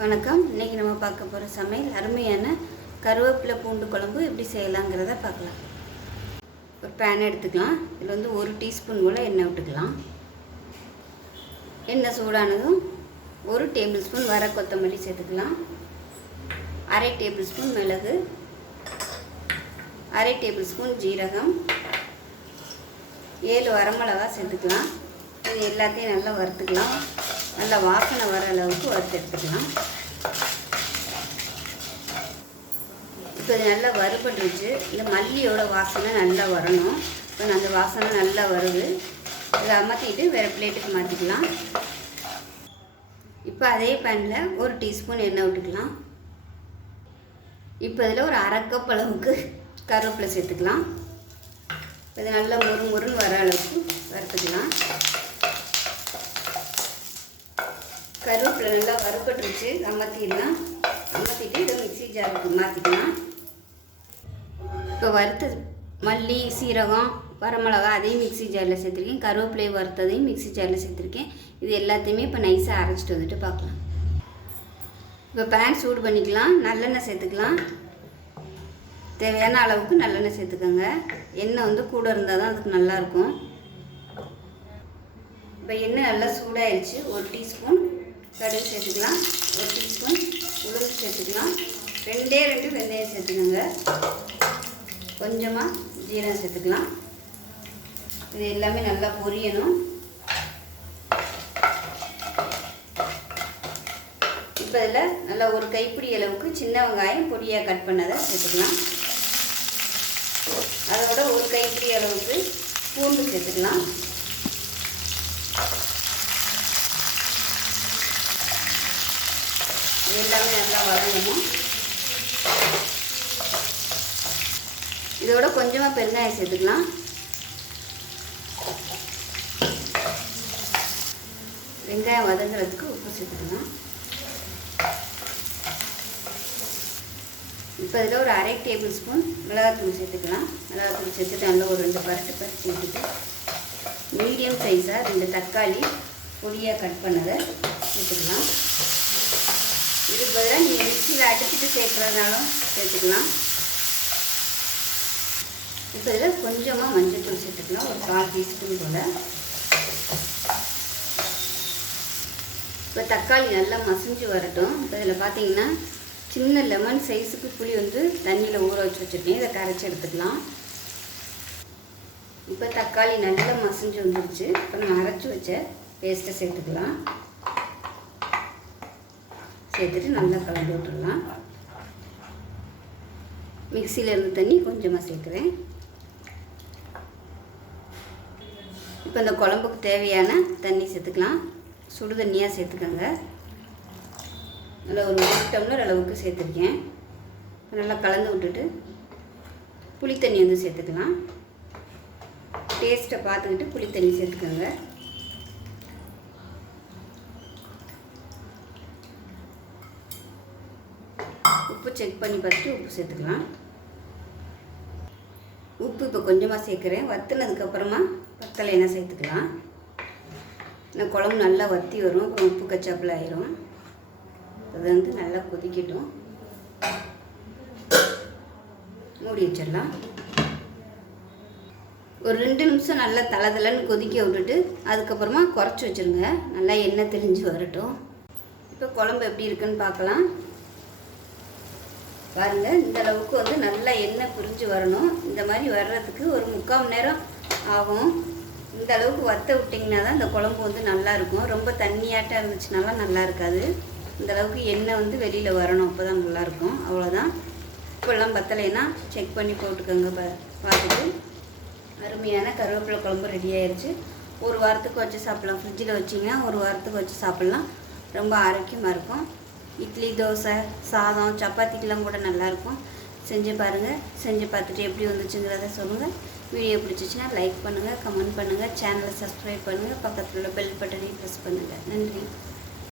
வணக்கம். இன்றைக்கி நம்ம பார்க்க போகிற சமையல் அருமையான கருவேப்பிலை பூண்டு குழம்பு எப்படி செய்யலாங்கிறத பார்க்கலாம். ஒரு பேன் எடுத்துக்கலாம். இதில் வந்து 1 டீஸ்பூன் போல் எண்ணெய் விட்டுக்கலாம். எண்ணெய் சூடானதும் 1 டேபிள் ஸ்பூன் வர கொத்தமல்லி சேர்த்துக்கலாம். 1/2 டேபிள் ஸ்பூன் மிளகு, 1/2 டேபிள் ஸ்பூன் ஜீரகம், 7 வரமிளகா சேர்த்துக்கலாம். இது எல்லாத்தையும் நல்லா வறுத்துக்கலாம். நல்லா வாசனை வர அளவுக்கு வறுத்து எடுத்துக்கலாம். இப்போ இது நல்லா வறுபட்டுருச்சு. இந்த மல்லியோட வாசனை நல்லா வரணும். இப்போ அந்த வாசனை நல்லா வருது. இதை அமர்த்திட்டு வேறு பிளேட்டுக்கு மாற்றிக்கலாம். இப்போ அதே பேனில் 1 டீஸ்பூன் எண்ணெய் விட்டுக்கலாம். இப்போ இதில் ஒரு 1/2 கப் அளவுக்கு கருவேப்பிலை சேர்த்துக்கலாம். இது நல்லா முறுமுறுன்னு வர அளவுக்கு வறுத்துக்கலாம். கருவேப்பிலை நல்லா வறுபட்டுருச்சு. அமர்த்திடலாம். அமர்த்திட்டு இதை மிக்ஸி ஜாருக்கு மாற்றிக்கலாம். இப்போ வறுத்து மல்லி, சீரகம், வரமிளகா அதையும் மிக்ஸி ஜாரில் சேர்த்துருக்கேன். கருவேப்பிலை வறுத்ததையும் மிக்ஸி ஜாரில் சேர்த்துருக்கேன். இது எல்லாத்தையுமே இப்போ நைஸாக அரைச்சிட்டு வந்துட்டு பார்க்கலாம். இப்போ பேன் சூடு பண்ணிக்கலாம். நல்லெண்ணெய் சேர்த்துக்கலாம். தேவையான அளவுக்கு நல்லெண்ணெய் சேர்த்துக்கோங்க. எண்ணெய் வந்து கூட இருந்தால் தான் அதுக்கு நல்லாயிருக்கும். இப்போ எண்ணெய் நல்லா சூடாகிடுச்சு. 1 டீஸ்பூன் கடுகு சேர்த்துக்கலாம். 1 டீஸ்பூன் உளுந்து சேர்த்துக்கலாம். 2 வெந்தயம் சேர்த்துக்கோங்க. கொஞ்சமாக ஜீரகம் சேர்த்துக்கலாம். இது எல்லாமே நல்லா பொரியணும். இப்போ இதில் நல்லா ஒரு கைப்பிடி அளவுக்கு சின்ன வெங்காயம் பொடியாக கட் பண்ணதை சேர்த்துக்கலாம். அதோட ஒரு கைப்பிடி அளவுக்கு பூண்டு சேர்த்துக்கலாம். எல்லாமே நல்லா வதங்கணும். இதோட கொஞ்சமாக பெருங்காயம் சேர்த்துக்கலாம். வெங்காயம் வதங்குறதுக்கு உப்பு சேர்த்துக்கலாம். இப்போ இதில் ஒரு 1/2 டேபிள் ஸ்பூன் மிளகாத்தூள் சேர்த்துக்கலாம். மிளகாத்தூள் சேர்த்துட்டு நல்லா ஒரு 2 பரட்டு சேர்த்துட்டு மீடியம் சைஸாக 2 தக்காளி பொடியாக கட் பண்ணதை சேர்த்துக்கலாம். இதுக்கு பதிலாக நீங்கள் மிக்ஸியில் அடிச்சுட்டு சேர்க்குறதுனாலும் சேர்த்துக்கலாம். இப்போ இதில் கொஞ்சமாக மஞ்சள் தூள் சேர்த்துக்கலாம். ஒரு 1/4 டீஸ்பூன் போல். இப்போ தக்காளி நல்லா மசிஞ்சு வரட்டும். இப்போ இதில் பார்த்தீங்கன்னா சின்ன லெமன் சைஸுக்கு புளி வந்து தண்ணியில் ஊற வச்சு வச்சுருக்கேன். இதை கரைச்சி எடுத்துக்கலாம். இப்போ தக்காளி நல்லா மசிஞ்சு வந்துடுச்சு. இப்போ நம்ம அரைச்சி வச்ச பேஸ்ட்டை சேர்த்துக்கலாம். சேர்த்துட்டு நல்லா கலந்து விட்டுடலாம். மிக்சியில் இருந்து தண்ணி கொஞ்சமாக சேர்க்குறேன். இப்போ இந்த குழம்புக்கு தேவையான தண்ணி சேர்த்துக்கலாம். சுடு தண்ணியாக சேர்த்துக்கோங்க. நல்லா ஒரு 1 டம்ளர் அளவுக்கு சேர்த்துருக்கேன். நல்லா கலந்து விட்டுட்டு புளி தண்ணி வந்து சேர்த்துக்கலாம். டேஸ்ட்டை பார்த்துக்கிட்டு புளி தண்ணி சேர்த்துக்கோங்க. உப்பு செக் பண்ணி பார்த்துட்டு உப்பு சேர்த்துக்கலாம். உப்பு இப்போ கொஞ்சமாக சேர்க்குறேன். வற்றுனதுக்கப்புறமா பத்தலைனா சேர்த்துக்கலாம். இந்த குழம்பு நல்லா வற்றி வரும். அப்புறம் உப்பு கச்சாப்பில் ஆயிரும். அது வந்து நல்லா கொதிக்கட்டும். மூடி வச்சிடலாம். ஒரு 2 நிமிஷம் நல்லா தளதளன்னு கொதிக்க விட்டுட்டு அதுக்கப்புறமா குறைச்சி வச்சுருங்க. நல்லா எண்ணெய் தெளிஞ்சு வரட்டும். இப்போ குழம்பு எப்படி இருக்குன்னு பார்க்கலாம். பாருங்கள், இந்த அளவுக்கு வந்து நல்லா எண்ணெய் பிரிஞ்சு வரணும். இந்த மாதிரி வர்றதுக்கு ஒரு 3/4 மணி நேரம் ஆகும். இந்த அளவுக்கு வற்ற விட்டிங்கன்னா தான் இந்த குழம்பு வந்து நல்லாயிருக்கும். ரொம்ப தண்ணியாட்டம் இருந்துச்சுனாலாம் நல்லா இருக்காது. இந்த அளவுக்கு எண்ணெய் வந்து வெளியில் வரணும். அப்போ தான் நல்லாயிருக்கும். அவ்வளோதான். இப்போல்லாம் பத்தலைன்னா செக் பண்ணி போட்டுக்கோங்க. பார்த்துட்டு அருமையான கருவேப்பிலை குழம்பு ரெடி ஆயிடுச்சு. 1 வாரத்துக்கு வச்சு சாப்பிட்லாம். ஃப்ரிட்ஜில் வச்சிங்கன்னா 1 வாரத்துக்கு வச்சு சாப்பிட்லாம். ரொம்ப ஆரோக்கியமாக இருக்கும். இட்லி, தோசை, சாதம், சப்பாத்திக்கெலாம் கூட நல்லாயிருக்கும். செஞ்சு பாருங்கள். செஞ்சு பார்த்துட்டு எப்படி வந்துச்சுங்கிறத சொல்லுங்கள். வீடியோ பிடிச்சிச்சின்னா லைக் பண்ணுங்கள், கமெண்ட் பண்ணுங்கள், சேனலை சப்ஸ்கிரைப் பண்ணுங்கள், பக்கத்தில் உள்ள பெல் பட்டனையும் ப்ரெஸ் பண்ணுங்கள். நன்றி.